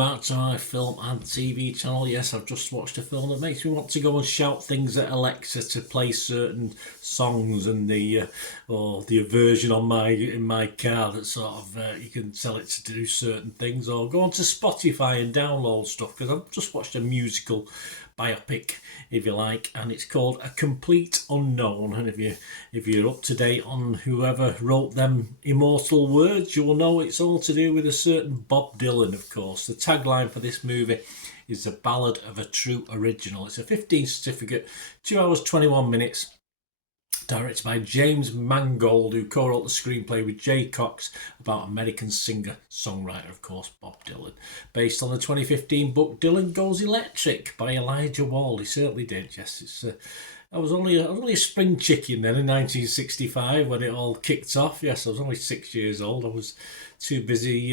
back to my film and TV channel. Yes, I've just watched a film that makes me want to go and shout things at Alexa to play certain songs, and the or the version on in my car that sort of you can tell it to do certain things, or go onto Spotify and download stuff, because I've just watched a musical biopic, if you like, and it's called A Complete Unknown. And if you're up to date on whoever wrote them immortal words, you will know it's all to do with a certain Bob Dylan, of course. The tagline for this movie is The Ballad of a True Original. It's a 15 certificate, 2 hours 21 minutes, directed by James Mangold, who co-wrote the screenplay with Jay Cox about American singer-songwriter, of course, Bob Dylan. Based on the 2015 book Dylan Goes Electric by Elijah Wald. He certainly did, yes. I was only a spring chicken then in 1965 when it all kicked off. Yes, I was only 6 years old. I was too busy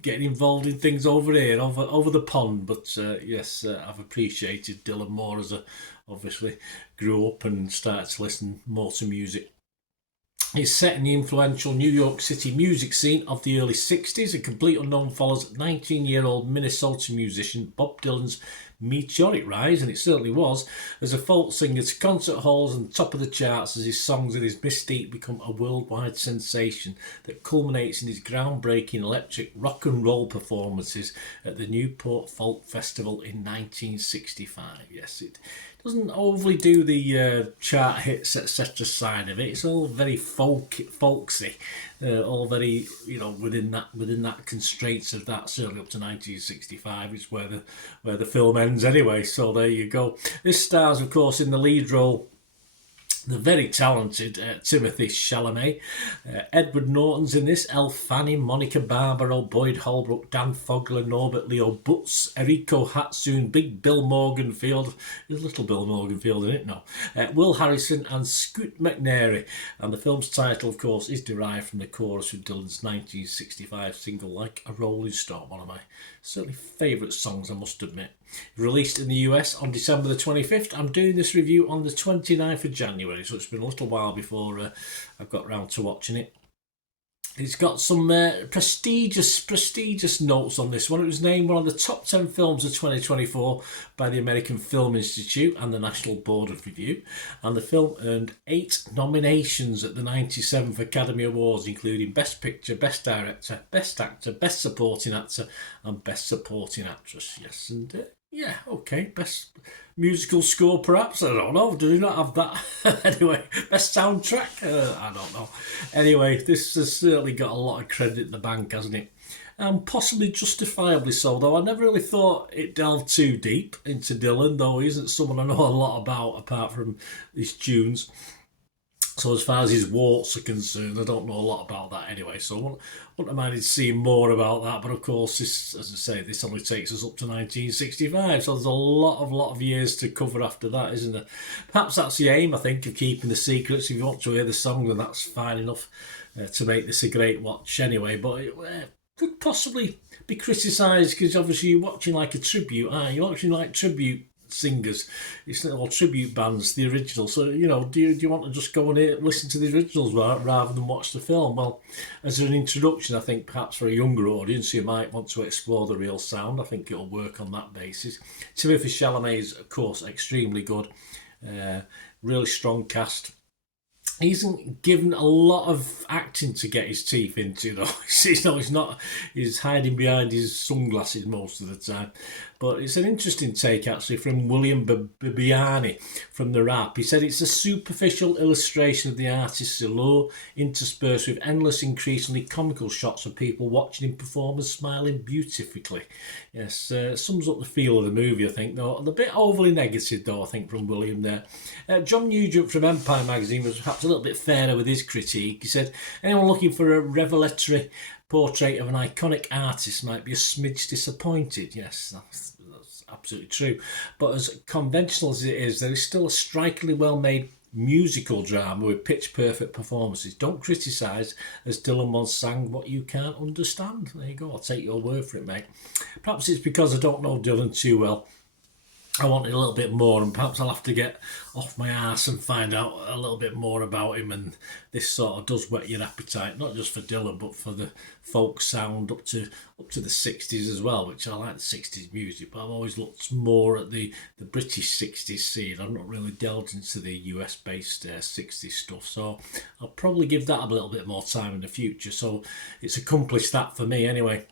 getting involved in things over here, over the pond. But yes, I've appreciated Dylan more as I obviously grew up and started to listen more to music. It's set in the influential New York City music scene of the early 60s. A Complete Unknown follows 19-year-old Minnesota musician Bob Dylan's meteoric rise, and it certainly was, as a folk singer to concert halls and top of the charts as his songs and his mystique become a worldwide sensation that culminates in his groundbreaking electric rock and roll performances at the Newport Folk Festival in 1965. Yes, it doesn't overly do the chart hits etc. side of it. It's all very folksy, all very within that constraints of that. Certainly up to 1965 is where the film ends anyway. So there you go. This stars, of course, in the lead role the very talented Timothy Chalamet. Edward Norton's in this, Elle Fanning, Monica Barbaro, Boyd Holbrook, Dan Fogler, Norbert Leo Butz, Eriko Hatsune, Big Bill Morganfield. There's little Bill Morganfield in it, no. Will Harrison and Scoot McNairy. And the film's title, of course, is derived from the chorus of Dylan's 1965 single Like a Rolling Stone, one of my certainly favourite songs, I must admit. Released in the US on December the 25th. I'm doing this review on the 29th of January, so it's been a little while before I've got round to watching it. It's got some prestigious notes on this one. It was named one of the top 10 films of 2024 by the American Film Institute and the National Board of Review. And the film earned 8 nominations at the 97th Academy Awards, including Best Picture, Best Director, Best Actor, Best Supporting Actor, and Best Supporting Actress. Yes, and yeah, okay, Best Musical Score perhaps, I don't know, do we not have that? Anyway, Best Soundtrack, I don't know. Anyway, this has certainly got a lot of credit in the bank, hasn't it? And possibly justifiably so, though I never really thought it delved too deep into Dylan, though he isn't someone I know a lot about apart from his tunes. So as far as his warts are concerned, I don't know a lot about that anyway, so I wouldn't have minded seeing more about that. But of course, this, as I say, this only takes us up to 1965, so there's a lot of years to cover after that, isn't there? Perhaps that's the aim, I think, of keeping the secrets. If you want to hear the song, then that's fine enough to make this a great watch anyway. But it could possibly be criticised, because obviously you're watching like a tribute, you're watching like tribute singers, it's not all tribute bands, the original. So do you want to just go and listen to the originals rather than watch the film? Well, as an introduction, I think perhaps for a younger audience you might want to explore the real sound. I think it'll work on that basis. Timothy Chalamet is, of course, extremely good, really strong cast. He isn't given a lot of acting to get his teeth into, though. He's hiding behind his sunglasses most of the time. But it's an interesting take, actually, from William Bibiani from The Rap. He said it's a superficial illustration of the artist's allure, interspersed with endless, increasingly comical shots of people watching him perform and smiling beautifully. Yes, sums up the feel of the movie, I think, though. A bit overly negative, though, I think, from William there. John Nugent from Empire magazine was perhaps a little bit fairer with his critique. He said, anyone looking for a revelatory portrait of an iconic artist might be a smidge disappointed. Yes, that's absolutely true. But as conventional as it is, there is still a strikingly well-made musical drama with pitch-perfect performances. Don't criticise, as Dylan once sang, what you can't understand. There you go, I'll take your word for it, mate. Perhaps it's because I don't know Dylan too well. I wanted a little bit more, and perhaps I'll have to get off my arse and find out a little bit more about him. And this sort of does whet your appetite, not just for Dylan, but for the folk sound up to the '60s as well, which I like the '60s music. But I've always looked more at the British '60s scene. I've not really delved into the US based '60s stuff, so I'll probably give that a little bit more time in the future. So it's accomplished that for me anyway.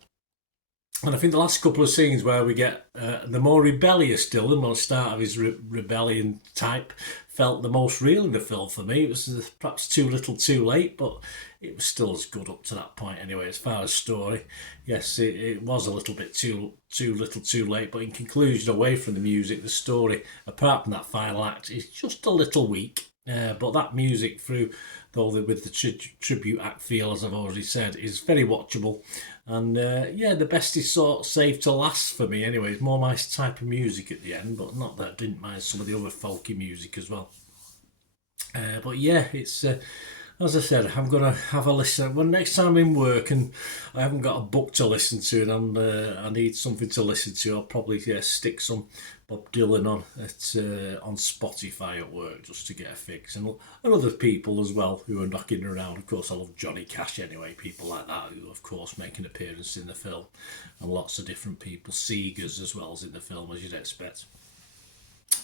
And I think the last couple of scenes where we get the more rebellious Dylan, the start of his rebellion type, felt the most real in the film for me. It was perhaps too little too late, but it was still as good up to that point anyway. As far as story, yes, it was a little bit too little too late, but in conclusion, away from the music, the story, apart from that final act, is just a little weak. But that music through, though with the tribute act feel, as I've already said, is very watchable. And yeah, the best is sort of saved to last for me anyway. It's more my type of music at the end, but not that I didn't mind some of the other folky music as well. But yeah, it's as I said, I'm gonna have a listen. Well, next time I'm in work and I haven't got a book to listen to, and I need something to listen to, I'll probably stick some Bob Dylan on Spotify at work just to get a fix, and other people as well who are knocking around. Of course, I love Johnny Cash anyway. People like that who, of course, make an appearance in the film, and lots of different people, Seegers as well as in the film, as you'd expect.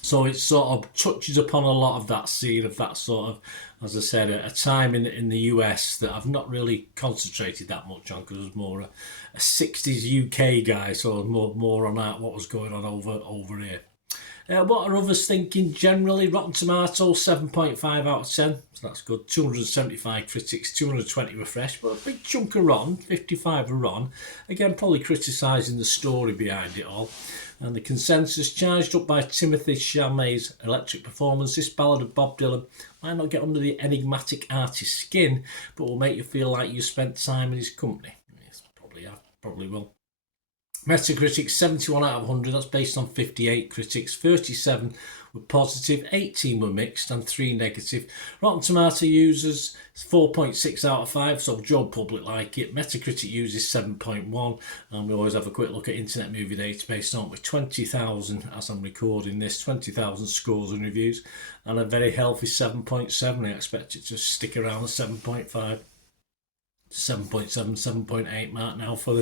So it sort of touches upon a lot of that scene of that sort of, as I said, a time in the US that I've not really concentrated that much on because I was more a 60s UK guy, so more on that, what was going on over here. What are others thinking generally? Rotten Tomatoes, 7.5 out of 10. So that's good. 275 critics, 220 were fresh, but a big chunk of rotten, 55 are rotten. Again, probably criticising the story behind it all. And the consensus, charged up by Timothy Chalamet's electric performance, this ballad of Bob Dylan might not get under the enigmatic artist's skin, but will make you feel like you spent time in his company. Yes, probably will. Metacritic 71 out of 100, that's based on 58 critics, 37 were positive, 18 were mixed and 3 negative. Rotten Tomato users 4.6 out of 5, so Joe Public like it. Metacritic uses 7.1, and we always have a quick look at Internet Movie Database, don't we? 20,000, as I'm recording this, 20,000 scores and reviews, and a very healthy 7.7. I expect it to stick around the 7.5. 7.7, 7.8 mark now for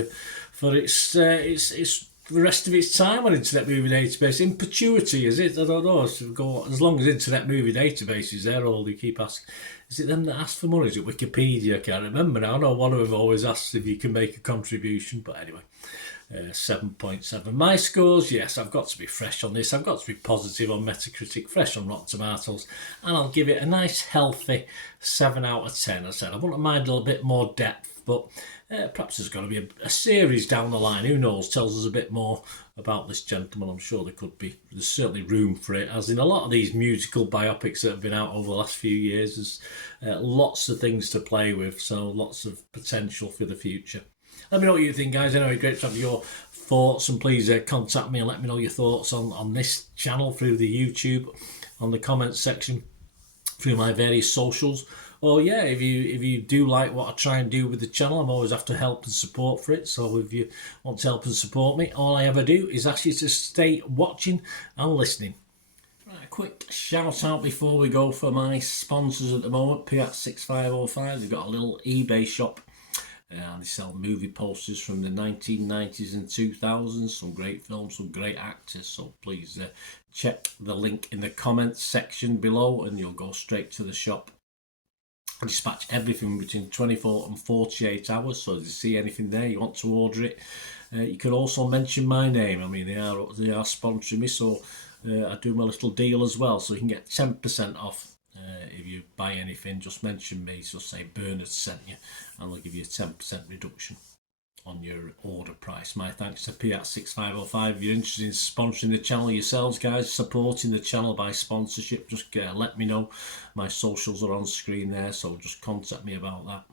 its the rest of its time on Internet Movie Database. In perpetuity, is it? I don't know. As long as Internet Movie Database is there, all they keep asking. Is it them that ask for money? Is it Wikipedia? I can't remember now. I know one of them always asks if you can make a contribution, but anyway. 7.7. My scores, yes, I've got to be fresh on this. I've got to be positive on Metacritic, fresh on Rotten Tomatoes, and I'll give it a nice healthy 7 out of 10. I said I wouldn't mind a little bit more depth, but perhaps there's going to be a series down the line. Who knows? Tells us a bit more about this gentleman. I'm sure there could be. There's certainly room for it, as in a lot of these musical biopics that have been out over the last few years. There's lots of things to play with, so lots of potential for the future. Let me know what you think, guys. Anyway, great to have your thoughts, and please contact me and let me know your thoughts on this channel through the YouTube, on the comments section, through my various socials. Or yeah, if you do like what I try and do with the channel, I'm always after help and support for it. So if you want to help and support me, all I ever do is ask you to stay watching and listening. Right, a quick shout out before we go for my sponsors at the moment. Piat 6505, they've got a little eBay shop. They sell movie posters from the 1990s and 2000s, some great films, some great actors, so please check the link in the comments section below and you'll go straight to the shop. I dispatch everything between 24 and 48 hours, so if you see anything there, you want to order it, you can also mention my name. I mean, they are sponsoring me, so I do my little deal as well, so you can get 10% off. If you buy anything, just mention me, so say Bernard sent you, and they'll give you a 10% reduction on your order price. My thanks to Piat 6505. If you're interested in sponsoring the channel yourselves, guys, supporting the channel by sponsorship, just let me know. My socials are on screen there, so just contact me about that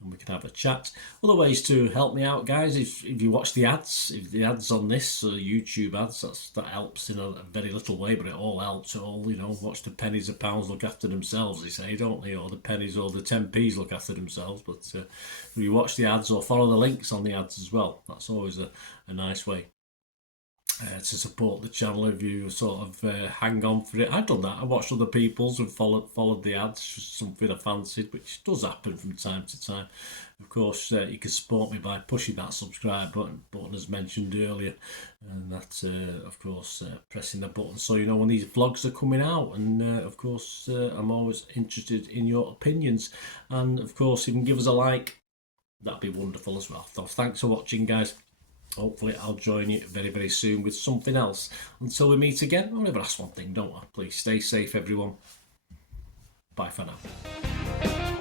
and we can have a chat. Other ways to help me out, guys, if you watch the ads, if the ads on this YouTube ads, that helps in a very little way, but it all helps. It all, watch the pennies and pounds look after themselves, they say, don't they? Or the pennies or the 10p's look after themselves. But if you watch the ads or follow the links on the ads as well, that's always a nice way. to support the channel if you sort of hang on for it. I've done that. I watched other people's and followed the ads, just something I fancied, which does happen from time to time. Of course, you can support me by pushing that subscribe button as mentioned earlier, and that, of course, pressing the button so you know when these vlogs are coming out. And of course, I'm always interested in your opinions, and of course, you can give us a like. That'd be wonderful as well. So thanks for watching, guys. Hopefully I'll join you very, very soon with something else. Until we meet again, I'll never ask one thing, don't I? Please stay safe, everyone. Bye for now.